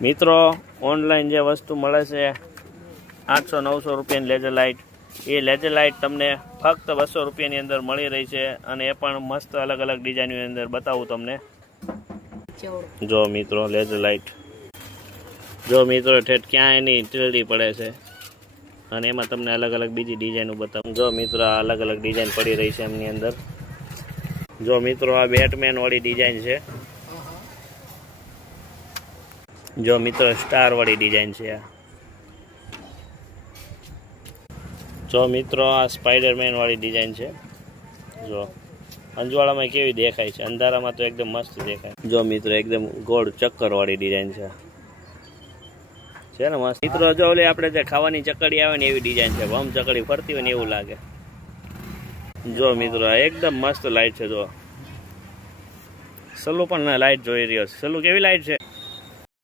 મિત્રો ઓનલાઈન જે વસ્તુ મળે છે 800-900 રૂપિયાની લેઝર લાઇટ, એ લેઝર લાઇટ તમને ફક્ત 200 રૂપિયાની અંદર મળી રહી છે, અને એ પણ મસ્ત અલગ અલગ ડિઝાઇનની અંદર બતાવું તમને. જો મિત્રો લેઝર લાઇટ, જો મિત્રો ઠેઠ ક્યાં એની ટીલડી પડે છે, અને એમાં તમને અલગ અલગ બીજી ડિઝાઇનો બતાવું. જો મિત્રો આ અલગ અલગ ડિઝાઇન પડી રહી છે એમની અંદર. જો મિત્રો આ બેટમેન વાળી ડિઝાઇન છે. જો મિત્રો સ્ટાર વાળી ડિઝાઇન છે આ. જો મિત્રો આ સ્પાઈડરમેન વાળી ડિઝાઇન છે. જો અંજવાળામાં કેવી દેખાય છે, અંધારામાં તો એકદમ મસ્ત દેખાય. જો મિત્રો એકદમ ગોળ ચક્કર વાળી ડિઝાઇન છે ને મસ્ત. મિત્રો જો ઓલી આપણે જે ખાવાની ચકડી આવે ને એવી ડિઝાઇન છે, વમ ચકડી ફરતી હોય ને એવું લાગે. જો મિત્રો એકદમ મસ્ત લાઇટ છે. જો સલ્લુ પણ લાઇટ જોઈ રહ્યો છે. સલ્લુ કેવી લાઇટ છે?